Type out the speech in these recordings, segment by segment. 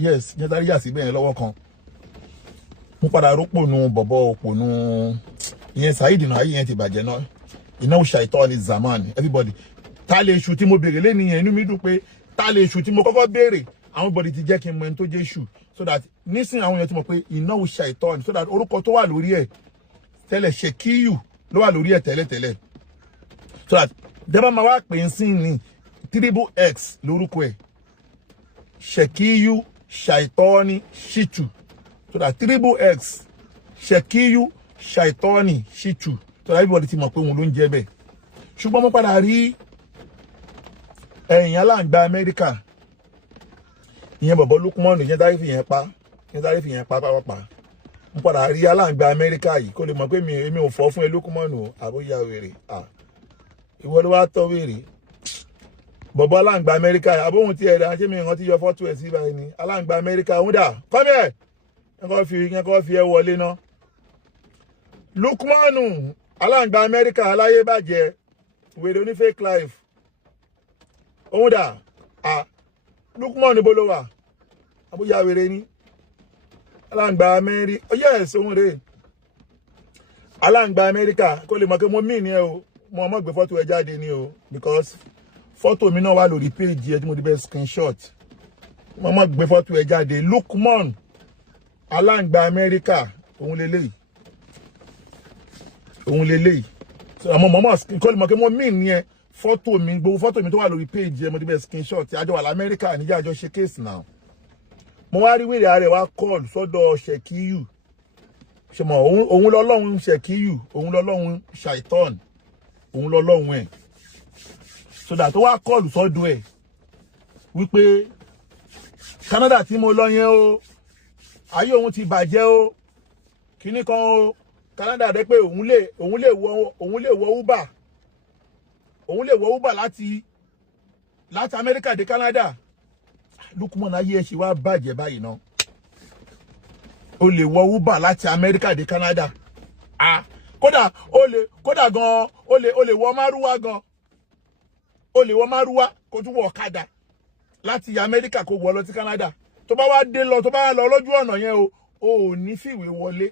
yes yẹn dárí yà sí bẹ́ẹ̀ lọ́wọ́ kan mo padà rópònú bọ̀bọ̀ òpònú ìyẹn Saheed náà ayé yẹn ti bàjẹ́ náà iná ṣàìtọ́ ni zaman everybody ta lè ṣù tí mo béèrè lé nìyẹn inú mi dùn pé ta lè ṣù tí mo kọ́kọ́ béèrè àwọn body ti jẹ́ kí n mọ ẹni tó jẹ́ ṣù so that nísìnyí àwọn yẹn ti mọ̀ pé iná ṣàìtọ́ ni so that orúkọ tó wà lórí ẹ̀ tẹ́lẹ̀ Shekiyu ló wà lórí ẹ̀ tẹ́lẹ̀ so that dẹ́bà máa wá pè ń sìn ní XXX lórúkọ ẹ̀ Shekiyu Shaitani Shitu so that XXX Shekiyu Shaitani Shitu so that everybody ti mọ̀ pé òun ló ń jẹ́ bẹ́ẹ̀ ṣùgbọ́n mo padà rí ẹ̀yìn Alangba Amẹ́ríkà ìyẹn bọ̀bọ̀ Luqman yẹn dárí fi yẹn pa pápá mo padà rí Alangba Amẹ́ríkà yìí kó lè mọ̀ pé èmi ò fọ́ fún ẹ Luqman o àbóyá wèrè ìwọ ló wá tọ́ wèrè bọ̀bọ̀ Alangba Amẹ́ríkà yìí àbóhun tí ẹ̀rẹ̀ àti mi ìrántí yọ fọ́tò ẹ̀ sí báyìí ni Alangba Amẹ́ríkà òun dà kọ́mẹ̀ yẹn kọ́ fi ẹ wọlé ná Luqman Alangba Amẹ́ríkà aláyé bàjẹ́ wèrè oní fake life òun dà Luqman níbo ló wà àbúyá wèrè ní Alangba Amẹ́ríkà yes òun rè Alangba Amẹ́ríkà kó lè mọ̀ pé mo mí ni ẹ o mo mọ̀ gbé fọ́tò ẹ jáde ni o because fọ́tò mi náà wà lórí page ẹ tí mo ti bẹ screenshot mo mọ̀ gbé fọ́tò ẹ jáde Luqman Alangba Amẹ́ríkà òun lélẹ́yìí so àmọ́ mọ̀mọ́ kó lè mọ̀ pé mo mí ni ẹ fọ́tò mi gbogbo fọ́tò mi tó wà lórí page ẹ mo ti bẹ screenshot àjọ wà l'Amẹ́ríkà níjà àjọ ṣe case now mo wá rí wèrè ààrẹ wá call sọ́dọ̀ Shekiyu ṣe mọ̀ òun lọ́lọ́run Shekiyu òun lọ́lọ́run Shaitan òun lọ́lọ́run ẹ̀ so that tó wá call sọ́dọ̀ ẹ̀ wípé Canada tí mo lọ yẹn o ayé òun ti bàjẹ́ o kíní kan o Canada dé pé òun lè wọ Uber láti Amẹ́ríkà dé Canada Luqman ayé ẹ̀ ṣe wá bàjẹ́ báyìí náà o lè wọ Uber láti Amẹ́ríkà dé Canada kódà gan o lè wọ márúwá gan o lè wọ márúwá kó tún wọ ọ̀kadà láti Amẹ́ríkà kó wọ lọ sí Canada tó bá wá dé lọ tó bá lọ lójú ọ̀nà yẹn o ò ní fìwé wọlé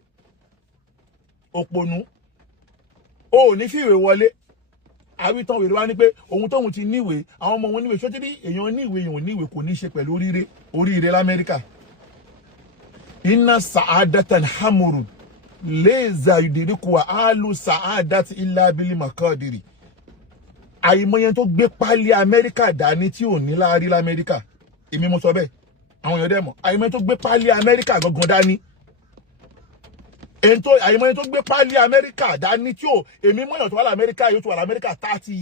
òpònú o ò ní fìwé wọlé àwítán wèrè wá ní pé òun tóun ti níwèé àwọn ọmọ wọn níwèé ṣó tí bí èèyàn níwèé kò ní ṣe pẹ̀lú oríire l'Amẹ́ríkà inna sa'adatan hamurun leza yudiriku wa alu sa'adati illa bil makadiri àìmọye tó gbé pálí Amẹ́ríkà dání tí ò ní láárí l'Amẹ́ríkà èmi mo sọ bẹ́ẹ̀ àwọn èèyàn dẹ̀ mọ̀ àìmọye tó gbé pálí Amẹ́ríkà gangan dání àìmọye tó gbé pálí Amẹ́ríkà dání tí ò èmi mọ̀yàn tó wà l'Amẹ́ríkà yóò tó wà l'Amẹ́ríkà 30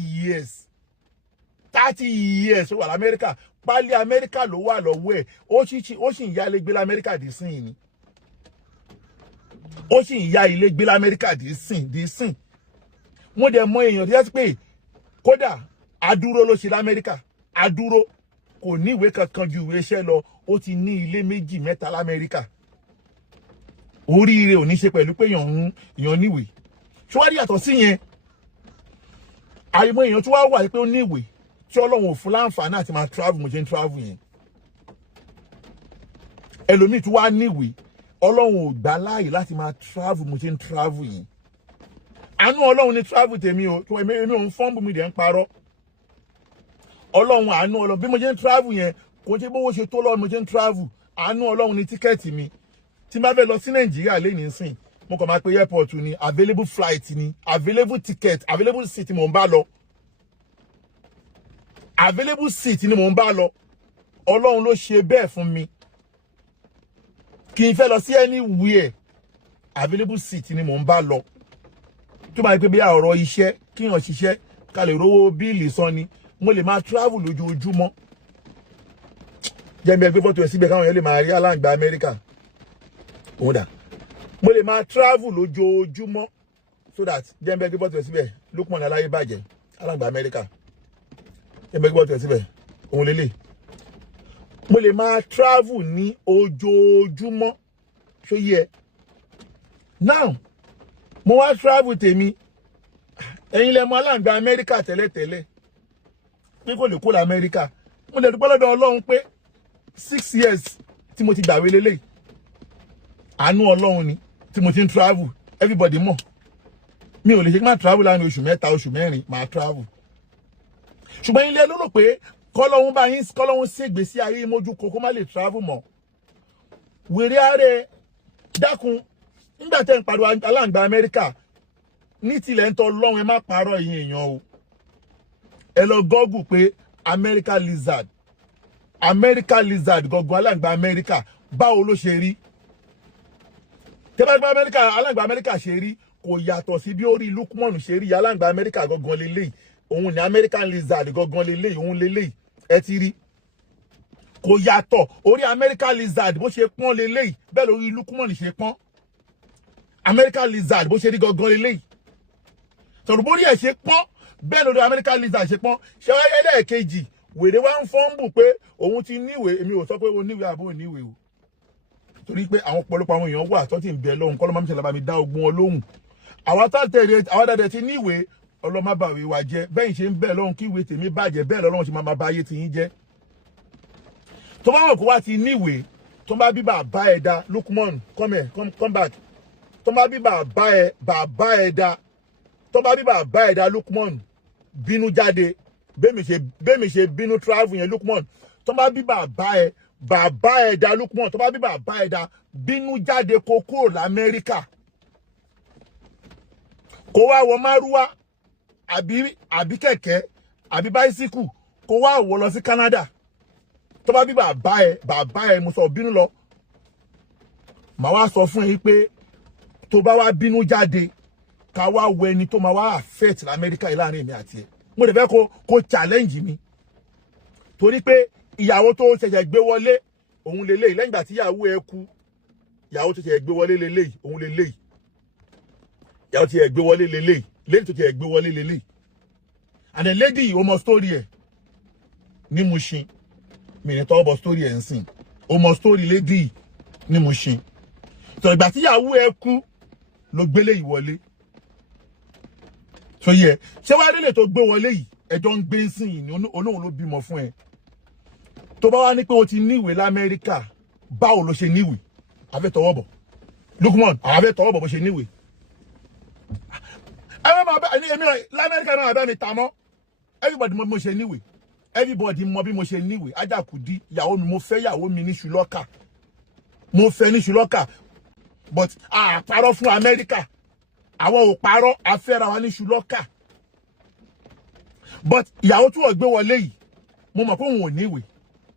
years ó wà l'Amẹ́ríkà pálí Amẹ́ríkà ló wà lọ́wọ́ ẹ̀ ó sì ń yá ilé gbé l'Amẹ́ríkà dì sìn ni ó sì ń yá ilé gbé l'Amẹ́ríkà dì sìn wọ́n dẹ̀ mọ èèyàn tí pé kódà adúró ló ṣe l'Amẹ́ríkà adúró kò ní ìwé kankan ju ìwé iṣẹ́ lọ ó ti ní ilé 2 3 l'Amẹ́ríkà oríire ò ní ṣe pẹ̀lú pé èèyàn níwèé ṣùgbọ́n yàtọ̀ sí yẹn àìmọ̀ èèyàn tó wá wà pé ó níwèé tí Ọlọ́run ò fún láǹfààní àti máa travel mo ṣe ń travel yẹn ẹlòmíì tó wá níwèé Ọlọ́run ò gbà láàyè láti máa travel mo ṣe ń travel yẹn àánú Ọlọ́run ní travel tèmi o tó èmi ò ń fọ́nbù mi dẹ̀ ń parọ́ Ọlọ́run àánú Ọlọ́run bí mo ṣe ń travel yẹn kò ṣe bówó ṣe tó lọ́wọ́ mo ṣe ń travel àánú Ọlọ́run ní tíkẹ́ẹ̀tì mi tí n bá fẹ́ lọ sí Nàìjíríà lẹ́yìn sìn mo kàn máa pe airport ni available flight ni available ticket available seat mo ń bá lọ available seat ni mo ń bá lọ Ọlọ́run ló ṣe bẹ́ẹ̀ fún mi kí n fẹ́ lọ sí anywhere available seat ni mo ń bá lọ tó máa pé bí ọ̀rọ̀ iṣẹ́ kíyàn ṣiṣẹ́ ká lè rówó bíìlì san ni mo lè máa travel lójoojúmọ́ jẹ́ mi ẹgbẹ́ fọ́tò ẹ̀ síbẹ̀ káwọn yẹn lè máa rí Alangba Amẹ́ríkà òun dà mo lè máa travel lójoojúmọ́ so that jẹ́ mi ẹgbẹ́ fọ́tò ẹ̀ síbẹ̀ Luqman aláyé bàjẹ́ Alangba Amẹ́ríkà jẹ́ mi ẹgbẹ́ fọ́tò ẹ̀ síbẹ̀ òun lélẹ̀ mo lè máa travel ní ojoojúmọ́ ṣó yẹ now mo wá travel tèmi ẹ̀yin lẹ mọ̀ Alangba Amẹ́ríkà tẹ́lẹ̀tẹ́lẹ̀ pé kò lè kó l'Amẹ́ríkà mo lè dúpẹ́ lọ́dọ̀ Ọlọ́run pé 6 years tí mo ti gbàwé lélẹ̀ àánú Ọlọ́run ni tí mo ti ń travel everybody mọ̀ mi ò lè ṣe má travel láàrin oṣù mẹ́ta oṣù mẹ́rin máa travel ṣùgbọ́n ilé ló rò pé kọ́lọ́hún bá yín kọ́lọ́hún ṣègbésí ayé mójú kókó má lè travel mọ́ wèrè ààrẹ dákun nígbà tẹ́ ń pariwo Alangba Amẹ́ríkà ní tilẹ̀ ń tọ́ lọ́run ẹ má parọ́ yín èèyàn o ẹ lọ gọ́gù pé America lizard gọ́gù Alangba Amẹ́ríkà báwo ló ṣe rí tẹ́ bá gbọ́ Alangba Amẹ́ríkà ṣe rí kò yàtọ̀ sí bí orí Luqman ṣe rí Alangba Amẹ́ríkà gangan lélẹ́yìí òun ni American lizard gangan lélẹ́yìí òun lélẹ́yìí ẹ ti rí kò yàtọ̀ orí American lizard bó ṣe pọ́n lélẹ́yìí bẹ́ẹ̀ lórí Luqman ṣe pọ́n American lizard bó ṣe rí gangan lélẹ́yìí sọ̀rọ̀ bórí ẹ̀ ṣe pọ́n bẹ́ẹ̀ lórí American lizard ṣe pọ́n ṣe wáyé lẹ́ẹ̀kejì wèrè wá ń fọ́nbù pé òun ti níwèé èmi ò sọ pé o níwèé àbó níwèé o torí pé àwọn ọ̀pọ̀lọpọ̀ àwọn èèyàn wà tó ti ń bẹ lọ́hùn kọ́ ló máa ń ṣẹlẹ̀ bá mi dá ogun wọn lóhùn àwọn dáadáa ti níwèé ọlọ́mọbàwé wa jẹ́ bẹ́ẹ̀ ṣe ń bẹ lọ́hùn kí ìwé tèmi bàjẹ́ bẹ́ẹ̀ lọ́hùn ṣe máa bá ayé ti yín jẹ́ tó bá wọ̀ kó wá ti níwèé tó bá bí bàbá ẹ̀ dá Luqman come back tó bá bí bàbá ẹ̀ dá tó bá bí bàbá ẹ̀ dá Luqman bínú jáde bẹ́ẹ̀mi ṣe bínú travel yẹn Luqman tó bá bí bàbá ẹ̀ dá Luqman tó bá bí bàbá ẹ̀ dá bínú jáde kó kúrò l'Amẹ́ríkà kó wá wọ márúwá àbí kẹ̀kẹ́ àbí báísíkù kó wá wọ lọ sí Canada tó bá bí bàbá ẹ̀ mo sọ bínú lọ màá wá sọ fún yín pé tó bá wá bínú jáde ká wá wọ ẹni tó máa wá affect l'Amẹ́ríkà yìí láàrin èmi àti ẹ̀ mo lè fẹ́ kó challenge mi torí pé ìyàwó tó ṣẹ̀ṣẹ̀ gbé wọlé òun lélẹ́yìí lẹ́yìn ìgbà tí ìyàwó ẹ̀ kú ìyàwó tó ṣẹ̀ṣẹ̀ gbé wọlé lélẹ́yìí òun lélẹ́yìí ìyàwó tó ṣẹ̀ṣẹ̀ gbé wọlé lélẹ́yìí lady tó ṣẹ̀ṣẹ̀ gbé wọlé lélẹ́yìí and then lady yìí ó mọ story ẹ̀ ní Mushin mi ní tọ́wọ́ bọ story ẹ̀ ń sìn ó mọ story lady yìí ní Mushin so ìgbà tí ìyàwó ẹ̀ kú ló gbélé yìí wọlé so yẹ ṣé wàá délé tó gbé wọlé yìí ẹjọ́ ń gbé sìn yìí ní olóhùn ló bímọ fún ẹ tó bá wá ní pé o ti níwèé l'Amẹ́ríkà báwo ló ṣe níwèé àfẹ́ tọwọ́ bọ̀ Luqman àfẹ́ tọwọ́ bọ̀ bó ṣe níwèé l'Amẹ́ríkà náà abẹ́ mi ta mọ́ everybody mọ bí mo ṣe níwèé everybody mọ bí mo ṣe níwèé Ajakudi ìyàwó mi mo fẹ́ ìyàwó mi ní ṣùlọ́kà mo fẹ́ ní ṣùlọ́kà but àparọ́ fún Amẹ́ríkà àwọn ò parọ́ afẹ́ra wa ní ṣùlọ́kà but ìyàwó tí wọ́n gbé wọlé yìí mo mọ̀ pé òun ò níwèé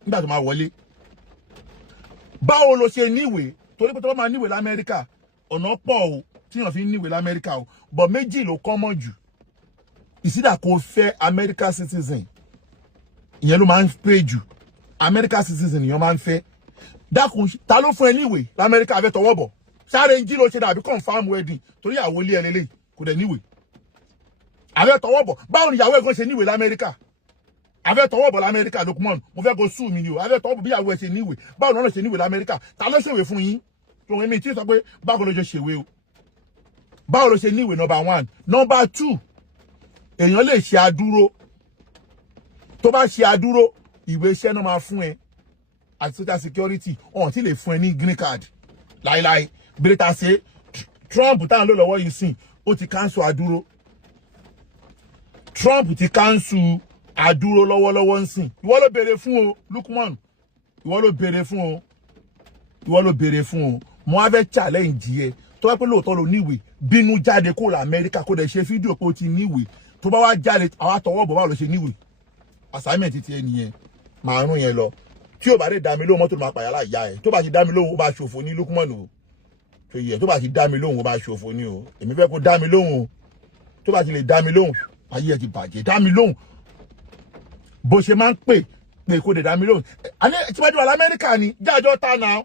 nígbà tó máa wọlé báwo ló ṣe níwèé torí pé tó bá máa níwèé l'Amẹ́ríkà ọ̀nà pọ̀ o tí wọ́n fi ń níwèé l'Amẹ́ríkà o but méjì ló common jù ìsídà kò fẹ́ American citizen ìyẹn ló máa ń pay jù American citizen ìyẹn máa ń fẹ́ dákun ta ló fún ẹ níwèé l'Amẹ́ríkà afẹ́ tọwọ́ bọ̀ sáré ń jí ló ṣe dàbí confam wedding torí ìyàwó ilé ẹ lélẹ́yìí kò dẹ̀ níwèé afẹ́ tọwọ́ bọ̀ báwo ni ìyàwó ẹ̀gbọ́n ṣe níwèé l'Amẹ́ríkà afẹ́ tọwọ́ bọ̀ l'Amẹ́ríkà Luqman mo fẹ́ kó sue mi ni o afẹ́ tọwọ́ bọ̀ bí ìyàwó ẹ ṣe níwèé báwo ni wọ́n ṣe níwèé l'Amẹ́ríkà ta ló ṣèwé fún yín tòun èmi tí sọ pé báwo ló ṣe ṣèwé o báwo ló ṣe níwèé number 1 number 2 èèyàn lè ṣe adúró tó bá ṣe adúró ìwé iṣẹ́ náà máa fún ẹ àti social security ọ̀hún tí lè fún ẹ ní green card láíláí bírètà ṣe Trump táwọn ló lọ́wọ́ yìí sìn ó ti cancel adúró Trump ti cancel adúró lọ́wọ́lọ́wọ́ ń sìn ìwọ ló béèrè fún o Luqman ìwọ ló béèrè fún o mo wá fẹ́ challenge ẹ tó bá pẹ́ lóòótọ́ ló níwèé bínú jáde kó la Amẹ́ríkà kó dẹ̀ ṣe fídíò pé ó ti níwèé tó bá wá jáde àwa tọwọ́ bọ̀ báwo ló ṣe níwèé assignment ti ẹ nìyẹn màá rún yẹn lọ tí ò bá dé dá mi lóhùn mọ́tò ló máa pàyà láyà ẹ̀ tó bá ti dá mi lóhùn ó bá ṣòfò ní Luqman o tó yẹ tó bá ti dá mi lóhùn ó bá ṣòfò ní o èmi fẹ́ kó dá mi lóhùn o tó bá ti lè dá mi lóhùn ayé ẹ ti bàjẹ́ dá mi lóhùn bó ṣe máa ń pè kó lè dá mi lóhùn tí wọ́n ti wà l'Amẹ́ríkà ni jájọ́ ta náà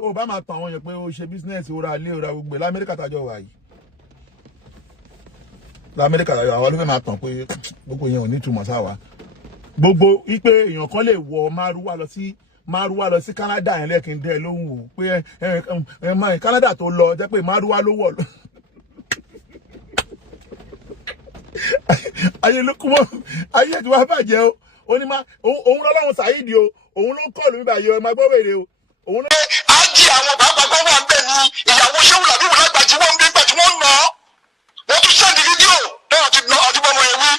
ó bá máa tàn àwọn yẹn pé ó ṣe business ó ra ilé ó ra gbogbo l'Amẹ́ríkà tájọ́ wà yìí l'Amẹ́ríkà tájọ́ àwọn ló fẹ́ máa tàn pé gbogbo yẹn ò ní túmọ̀ sáwà gbogbo wípé èèyàn kan lè wọ márúwá lọ sí Canada yẹn lẹ́kìn dẹ́ lóhùn o pé Canada tó lọ jẹ́ pé márúwá ló wọ̀ ayé Luqman ayé tí wàá bàjẹ́ o ó ní òun lọ́lọ́run Saheed o òun ló ń kọ́ lómi báyìí o máa gbọ́ wèrè o òun á jí àwọn bàbá wà ń bẹ̀ ní ìyàwó ṣéwù làbí wò lágbà tí wọ́n ń gbé gbà tí wọ́n ń nà án. Wọ́n tún sẹ́ndì fídíò náà ti nà ọdún bọ́mọ yẹn wí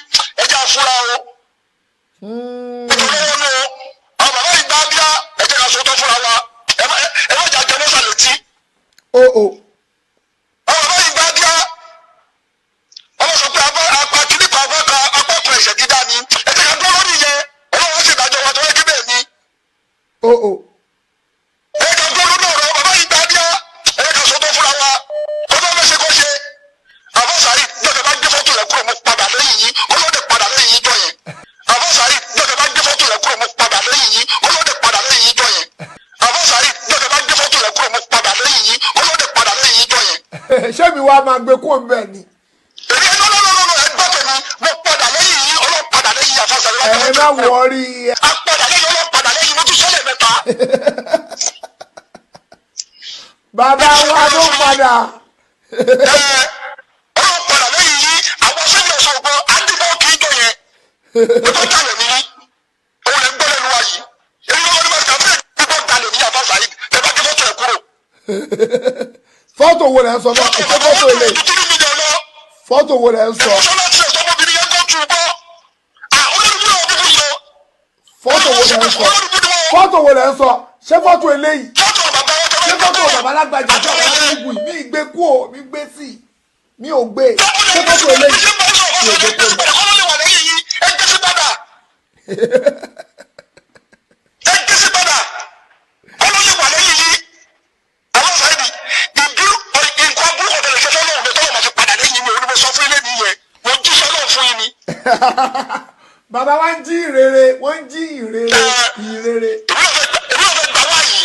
ẹja fúra o. Ọjọ́ lọ́wọ́ ní o, àwọn bàbá yìí gbá bíá ẹ̀jẹ̀ ká sọ́tọ́ fúnra wa, ẹ má jà jẹ́ mọ́sà létí. Àwọn bàbá yìí gbá bíá, ọmọ sọ pé apá kìíní kan apá kan ẹ̀ṣẹ̀ dídá ni, ẹ̀jẹ̀ ká dúró lórí yẹn, ọlọ́wọ́ sì dájọ́ wa tó yẹ kí bẹ́ẹ̀ ni. Ẹ̀ka gbọ́dọ̀ náà rọ bàbá yìí gbá bíá ẹ̀ka sọ́tọ́ fúnra wa, ọjọ́ mẹ́sẹ̀ kó ṣe. Àbọ̀sàrí lọ́dẹ̀ bá gbé fọ́tò rẹ̀ kúrò mú padà lẹ́yìn yìí, ọlọ́dẹ̀ padà lẹ́yìn yìí jọ yẹn. Àbọ̀sàrí lọ́dẹ̀ bá gbé fọ́tò rẹ̀ kúrò mú padà lẹ́yìn yìí, ọlọ́dẹ̀ padà lẹ́yìn yìí jọ yẹn. Àbọ̀sàrí lọ́dẹ̀ bá gbé fọ́tò rẹ̀ kúrò mú padà lẹ́yìn yìí, ọlọ́dẹ̀ padà lẹ́yìn yìí jọ yẹn. Ṣé mi wá máa gbé kúrò ń bẹ̀ ni? Èmi lọ́lọ́lọ́lọ́ ẹgbẹ́ tèmi, mo padà lẹ́yìn yìí, ọlọ́padà lẹ́yìn Àbọ̀sàrí. Ẹ má wọrí. Apàdà lẹ́yìn ọlọ́padà lẹ́yìn mo tún sọ́lẹ̀ mẹ́ta. Bàbá wa ló padà. Ọlọ́padà lẹ́yìn yìí, àwọn sẹ́yìn ọ̀sán ọ̀gbọ́n àdìbò kì í jọ yẹn. Mo tó jalè ní òun lè gbọ́ lẹ́nu wa yìí. Èmi lọ́wọ́ ní bàtà fún ìgbọ́ jalè ní Àbọ̀sàrí, ẹ bá gbé fọ́tò ẹ̀ kúrò. Fọ́tò wo lẹ ń sọ náà? Ṣé fọ́tò ilé? Fọ́tò wo lẹ ń sọ? Fọ́tò wo lẹ ń sọ? Fọ́tò wo lẹ ń sọ? Ṣé fọ́tò eléyìí? Ṣé fọ́tò bàbá alágbàjà tó àwọn ọmọ ìgbì mi gbé kú o, mi gbé sí i, mi ò gbé. Ṣé fọ́tò eléyìí? Mi ò gbé kú o. Bàbá wa ń jí ìrere, wọ́n ń jí ìrere. Èmi ò fẹ́ gbà wá yìí,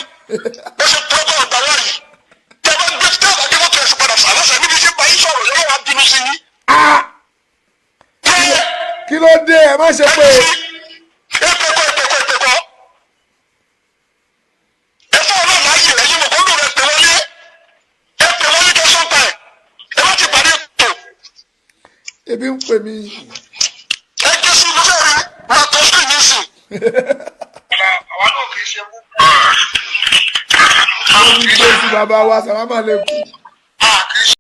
ó ṣe pọ́pọ́ ọ̀gbà wá yìí. Tẹ́ bá gbé tí àbájẹ́ mọ́tò ẹ̀sùn padà fà lọ́sẹ̀ níbi tí bá yín sọ̀rọ̀ yọ́wọ́ wá bínú sí yín. Kí ló dé? Ẹ má ṣe pé. Ẹ̀pẹ̀kọ́. Ẹ̀fọ́ ọlọ́run ayé rẹ̀ yín mọ̀ kó lù rẹ̀ pè wọlé. Ẹ pè wọlé kẹsàn-án pa ẹ̀. Ẹ má ti parí ètò. Ebi ń pè mí. Ẹ ké sí ibi fẹ́ẹ́ rí máa tọ́ sí ní sìn. Àwa náà kì í ṣe mú. Wọ́n ń gbé sí bàbá wa, sàlámà lẹ́kùn.